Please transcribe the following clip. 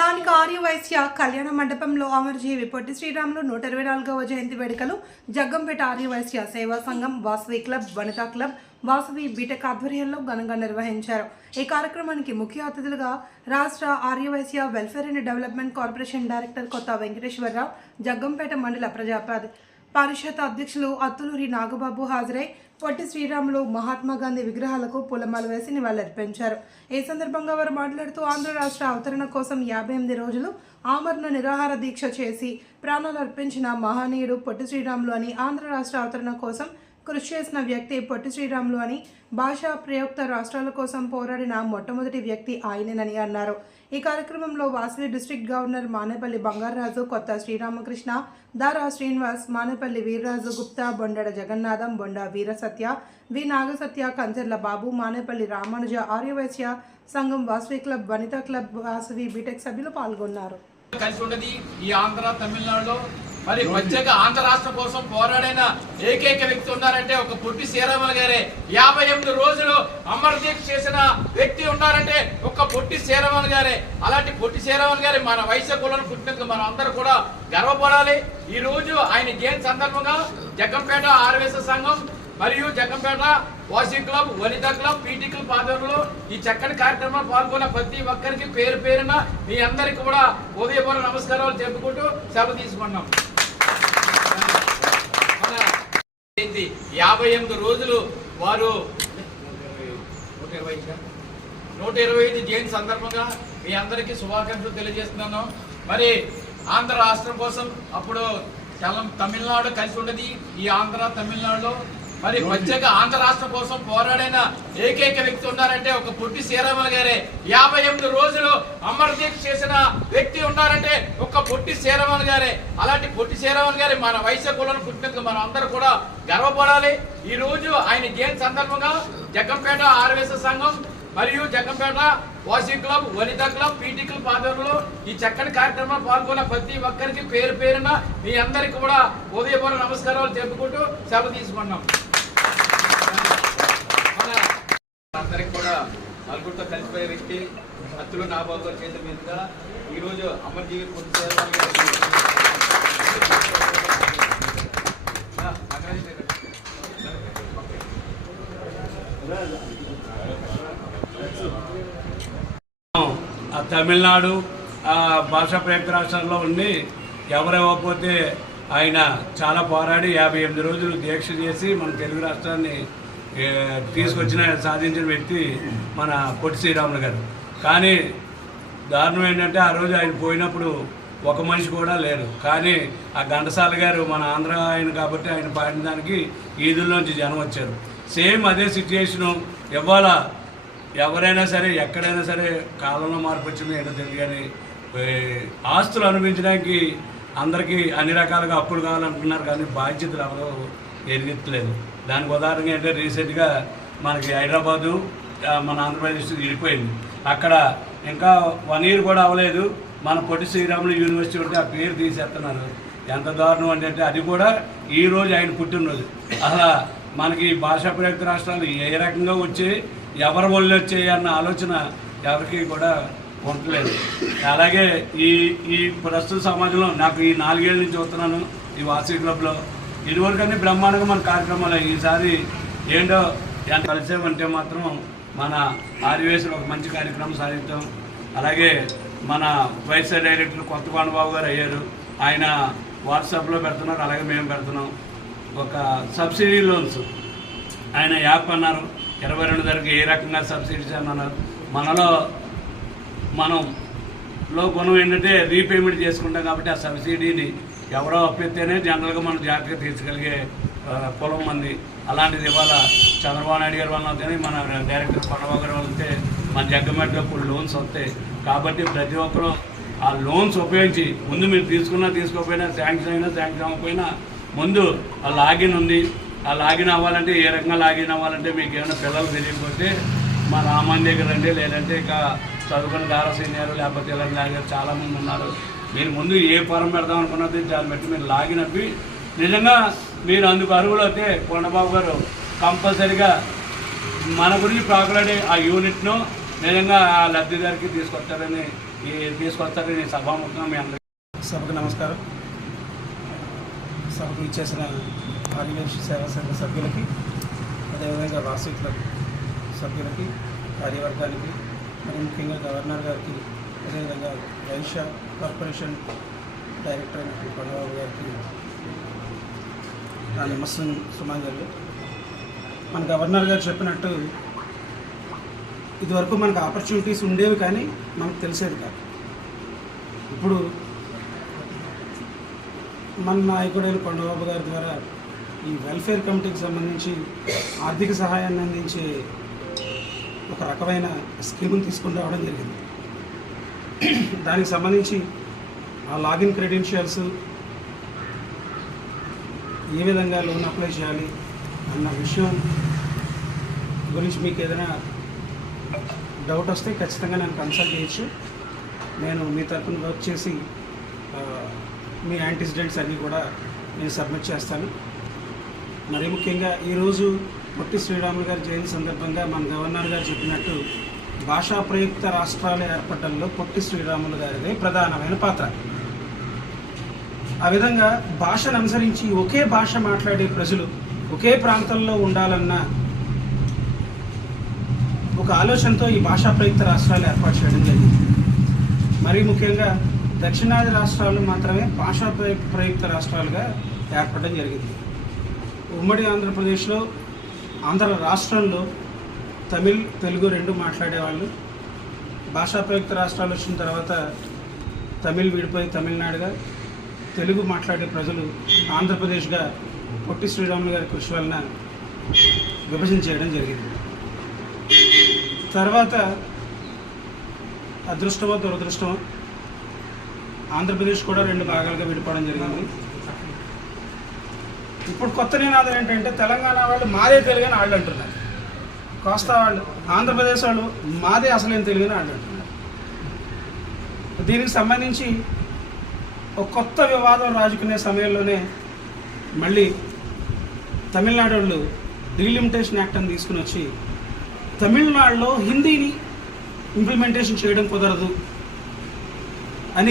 స్థానిక ఆర్యవైశ్య కళ్యాణ మండపంలో అమరజీవి పొట్టి శ్రీరాములు నూట ఇరవై నాలుగవ జయంతి వేడుకలు. జగ్గంపేట ఆర్యవైశ్య సేవా సంఘం Vasavi club Vanitha club Vasavi BTech ఆధ్వర్యంలో ఘనంగా నిర్వహించారు. ఈ కార్యక్రమానికి ముఖ్య అతిథులుగా రాష్ట్ర Aryavysya welfare and development corporation director Kotha Venkateswararao Jaggampeta మండల ప్రజాప్రతి పరిషత్ అధ్యక్షులు అత్తులూరి నాగబాబు హాజరై పొట్టి శ్రీరాములు మహాత్మా గాంధీ విగ్రహాలకు పూలమాల వేసి నివాళులర్పించారు. ఈ సందర్భంగా వారు మాట్లాడుతూ ఆంధ్ర రాష్ట్ర అవతరణ కోసం యాభై ఎనిమిది రోజులు ఆమరణ నిరాహార దీక్ష చేసి ప్రాణాలు అర్పించిన మహనీయుడు పొట్టి శ్రీరాములు అని ఆంధ్ర రాష్ట్ర అవతరణ కోసం కృషి చేసిన వ్యక్తి పొట్టి శ్రీరాములు అని భాషా ప్రయుక్త రాష్ట్రాల కోసం పోరాడిన మొట్టమొదటి వ్యక్తి ఆయనేనని అన్నారు. ఈ కార్యక్రమంలో వాసవి డిస్ట్రిక్ట్ గవర్నర్ మానేపల్లి బంగారరాజు కొత్త శ్రీరామకృష్ణ దారా శ్రీనివాస్ మానేపల్లి వీర్రాజు గుప్తా బొండడ జగన్నాథం బొండ వీరసత్య వి నాగసత్య కంచర్ల బాబు మానేపల్లి రామానుజ ఆర్యవైశ్య సంఘం Vasavi club Vanitha club Vasavi BTech సభ్యులు పాల్గొన్నారు. కలిసి ఉన్నది ఈ ఆంధ్ర తమిళనాడులో మరి ప్రత్యేక ఆంధ్ర రాష్ట్రం కోసం పోరాడైన ఏకైక వ్యక్తి ఉన్నారంటే ఒక పొట్టి శ్రీరాములు గారే. యాభై ఎనిమిది రోజులు అమర దీక్ష చేసిన వ్యక్తి ఉన్నారంటే ఒక పొట్టి శ్రీరాములు గారే. అలాంటి పొట్టి శ్రీరాములు గారి మన వైశ్య కులం పుట్టినందుకు మనం అందరూ కూడా గర్వపడాలి. ఈ రోజు ఆయన జయంతి సందర్భంగా జగ్గంపేట ఆర్వేస సంఘం మరియు Jaggampeta washing club Vanitha club PT club ఆధ్వర్యంలో ఈ చక్కని కార్యక్రమంలో పాల్గొన్న ప్రతి ఒక్కరికి పేరు పేరున మీ అందరికి కూడా ఉదయపూర్వ నమస్కారాలు చెప్పుకుంటూ సెలవు తీసుకున్నాం మన జయంతి యాభై ఎనిమిది రోజులు వారు నూట ఇరవై నూట ఇరవై ఐదు జయంతి సందర్భంగా మీ అందరికీ శుభాకాంక్షలు తెలియజేస్తున్నాను. మరి ఆంధ్ర రాష్ట్రం కోసం అప్పుడు చాలా తమిళనాడు కలిసి ఉండేది. ఈ ఆంధ్ర తమిళనాడులో మరి ప్రత్యేక ఆంధ్ర రాష్ట్రం కోసం పోరాడైన ఏకైక వ్యక్తి ఉన్నారంటే ఒక పొట్టి శ్రీరాములు గారే. యాభై ఎనిమిది రోజులు అమర దీక్ష చేసిన వ్యక్తి ఉన్నారంటే ఒక పొట్టి శ్రీరాములు గారే. అలాంటి పొట్టి శ్రీరాములు గారి మన వైశ్య కులం పుట్టినందుకు మనం అందరూ కూడా గర్వపడాలి. ఈ రోజు ఆయన జయంతి సందర్భంగా జగ్గంపేట ఆర్వేశ సంఘం మరియు జగ్గంపేట వాసి club Vanitha club PT club ఆధ్వర్యంలో ఈ చక్కని కార్యక్రమంలో పాల్గొన్న ప్రతి ఒక్కరికి పేరు పేరున మీ అందరికి కూడా ఉదయపూర్వ నమస్కారాలు చెప్పుకుంటూ సెలవు తీసుకున్నాం మన అందరికి కూడా నలుగురితో కలిసిపోయే వ్యక్తి హత్తులు నాబాబు గారి చేతుల మీదుగా ఈరోజు అమర్జీవి పొట్టి ఆ, తమిళనాడు ఆ భాషా ప్రయుక్త రాష్ట్రాల్లో ఉండి ఎవరెవ్వకపోతే ఆయన చాలా పోరాడి యాభై ఎనిమిది రోజులు దీక్ష చేసి మన తెలుగు రాష్ట్రాన్ని తీసుకొచ్చిన సాధించిన వ్యక్తి మన పొట్టి శ్రీరాములు గారు. కానీ దారుణం ఏంటంటే ఆ రోజు ఆయన పోయినప్పుడు ఒక మనిషి కూడా లేరు. కానీ ఆ ఘంటసాల గారు మన ఆంధ్ర ఆయన కాబట్టి ఆయన పాడిన దానికి ఈదుల్లోంచి జనం వచ్చారు. సేమ్ అదే సిచ్యుయేషను ఇవాళ ఎవరైనా సరే ఎక్కడైనా సరే కాలంలో మార్పు వచ్చింది ఏంటో తెలియదు కానీ ఆస్తులు అనుభవించడానికి అందరికీ అన్ని రకాలుగా అప్పులు కావాలంటున్నారు కానీ బాధ్యతలు ఎవరో ఎరిగెత్తలేదు దానికి ఉదాహరణ ఏంటంటే రీసెంట్గా మనకి హైదరాబాదు మన ఆంధ్రప్రదేశ్ విడిపోయింది. అక్కడ ఇంకా వన్ ఇయర్ కూడా అవ్వలేదు. మన పొట్టి శ్రీరాములు యూనివర్సిటీ ఉంటే ఆ పేరు తీసేస్తున్నారు. ఎంత దారుణం అంటే అది కూడా ఈ రోజు ఆయన పుట్టినరోజు. అసలు మనకి భాషా ప్రయుక్త రాష్ట్రాలు ఏ రకంగా వచ్చి ఎవరి వల్ల వచ్చాయి అన్న ఆలోచన ఎవరికి కూడా ఉండలేదు. అలాగే ఈ ఈ ప్రస్తుత సమాజంలో నాకు ఈ నాలుగేళ్ళ నుంచి చూస్తున్నాను ఈ వాసీ క్లబ్లో. ఇదివరకన్నీ బ్రహ్మాండంగా మన కార్యక్రమాలు ఈసారి ఏంటో ఎంత కలిసామంటే మాత్రం మన ఆదివేశంలో ఒక మంచి కార్యక్రమం సాధిద్దాం అలాగే మన వైస్ డైరెక్టర్ కొత్త బాబు గారు అయ్యారు. ఆయన వాట్సాప్లో పెడుతున్నారు అలాగే మేము పెడుతున్నాం. ఒక సబ్సిడీ లోన్స్. ఆయన యాప్ అన్నారు ఇరవై రెండు ధరకు ఏ రకంగా సబ్సిడీస్ అని అన్నారు మనలో మనం లో గుణం ఏంటంటే రీపేమెంట్ చేసుకుంటాం కాబట్టి ఆ సబ్సిడీని ఎవరో అప్పిస్తేనే జనరల్గా మనం జాగ్రత్త తీర్చగలిగే పొలం కులం మంది. అలాంటిది ఇవాళ చంద్రబాబు నాయుడు గారి వల్ల కానీ మన డైరెక్టర్ కొండబాబు గారి మన జగ్గమెట్లో ఇప్పుడు లోన్స్ వస్తాయి. కాబట్టి ప్రతి ఒక్కరూ ఆ లోన్స్ ఉపయోగించి ముందు మీరు తీసుకున్నా తీసుకోకపోయినా శాంక్షన్ అయినా శాంక్షన్ అవ్వకపోయినా ముందు ఆ లాగిన్ ఉంది. ఆ లాగిన్ అవ్వాలంటే ఏ రకంగా లాగిన్ అవ్వాలంటే మీకు ఏమైనా పిల్లలు తెలియకపోతే మా రామాన్ దగ్గర అంటే లేదంటే ఇక చదువుకున్న దారా సీనియర్ లేకపోతే ఇలాంటి చాలామంది ఉన్నారు. మీరు ముందు ఏ ఫారం పెడదాం అనుకున్నది దాన్ని బట్టి మీరు లాగిన్ అప్పి నిజంగా మీరు అందుకు అర్హులు అయితే కొండబాబు గారు కంపల్సరిగా మన గురించి ప్రాకులాడే ఆ యూనిట్ను నిజంగా ఆ లబ్ధిదారికి తీసుకొస్తారని తీసుకొస్తారని సభాముఖంగా మీ అందరికీ సభకు నమస్కారం. సభకు ఇచ్చేసిన ఆదివేశ సేవా సంఘ సభ్యులకి అదేవిధంగా వాసవి క్లబ్ సభ్యులకి కార్యవర్గానికి మరి ముఖ్యంగా గవర్నర్ గారికి అదేవిధంగా వైశ్య కార్పొరేషన్ డైరెక్టర్ అయినటువంటి కొండబాబు గారికి నా నమస్సం సుమాంజలు మన గవర్నర్ గారు చెప్పినట్టు ఇదివరకు మనకు ఆపర్చునిటీస్ ఉండేవి కానీ మనకు తెలిసేది కాదు. ఇప్పుడు మన నాయకుడైన కొండబాబు గారి ద్వారా ఈ వెల్ఫేర్ కమిటీకి సంబంధించి ఆర్థిక సహాయాన్ని అందించే ఒక రకమైన స్కీమ్ని తీసుకుని రావడం జరిగింది. దానికి సంబంధించి ఆ లాగిన్ క్రెడెన్షియల్స్ ఏ విధంగా లోన్ అప్లై చేయాలి అన్న విషయం గురించి మీకు ఏదైనా డౌట్ వస్తే ఖచ్చితంగా నేను కన్సల్ట్ చేయొచ్చు. నేను మీ తరపున వర్క్ చేసి మీ యాంటిసిడెంట్స్ అన్నీ కూడా నేను సబ్మిట్ చేస్తాను. మరి ముఖ్యంగా ఈరోజు పొట్టి శ్రీరాములు గారి జయంతి సందర్భంగా మన గవర్నర్ గారు చెప్పినట్టు భాషా ప్రయుక్త రాష్ట్రాలు ఏర్పడడంలో పొట్టి శ్రీరాములు గారిదే ప్రధానమైన పాత్ర. ఆ విధంగా భాషను అనుసరించి ఒకే భాష మాట్లాడే ప్రజలు ఒకే ప్రాంతంలో ఉండాలన్న ఒక ఆలోచనతో ఈ భాషా ప్రయుక్త రాష్ట్రాలు ఏర్పాటు చేయడం జరిగింది. మరీ ముఖ్యంగా దక్షిణాది రాష్ట్రాలు మాత్రమే భాషా ప్రయుక్త రాష్ట్రాలుగా ఏర్పడడం జరిగింది. ఉమ్మడి ఆంధ్రప్రదేశ్లో ఆంధ్ర రాష్ట్రంలో తమిళ్ తెలుగు రెండు మాట్లాడేవాళ్ళు. భాషా ప్రయుక్త రాష్ట్రాలు వచ్చిన తర్వాత తమిళ్ విడిపోయి తమిళనాడుగా తెలుగు మాట్లాడే ప్రజలు ఆంధ్రప్రదేశ్గా పొట్టి శ్రీరాములు గారి కృషి వలన విభజన చేయడం జరిగింది. తర్వాత అదృష్టమో దురదృష్టమో ఆంధ్రప్రదేశ్ కూడా రెండు భాగాలుగా విడిపోవడం జరిగింది. ఇప్పుడు కొత్త నినాదం ఏంటంటే తెలంగాణ వాళ్ళు మాదే తెలుగు అని వాళ్ళు అంటున్నారు. కోస్తా వాళ్ళు ఆంధ్రప్రదేశ్ వాళ్ళు మాదే అసలేం తెలుగుని అంటున్నారు దీనికి సంబంధించి ఒక కొత్త వివాదం రాజుకునే సమయంలోనే మళ్ళీ తమిళనాడు వాళ్ళు డీలిమిటేషన్ యాక్ట్ అని తీసుకుని వచ్చి తమిళనాడులో హిందీని ఇంప్లిమెంటేషన్ చేయడం కుదరదు.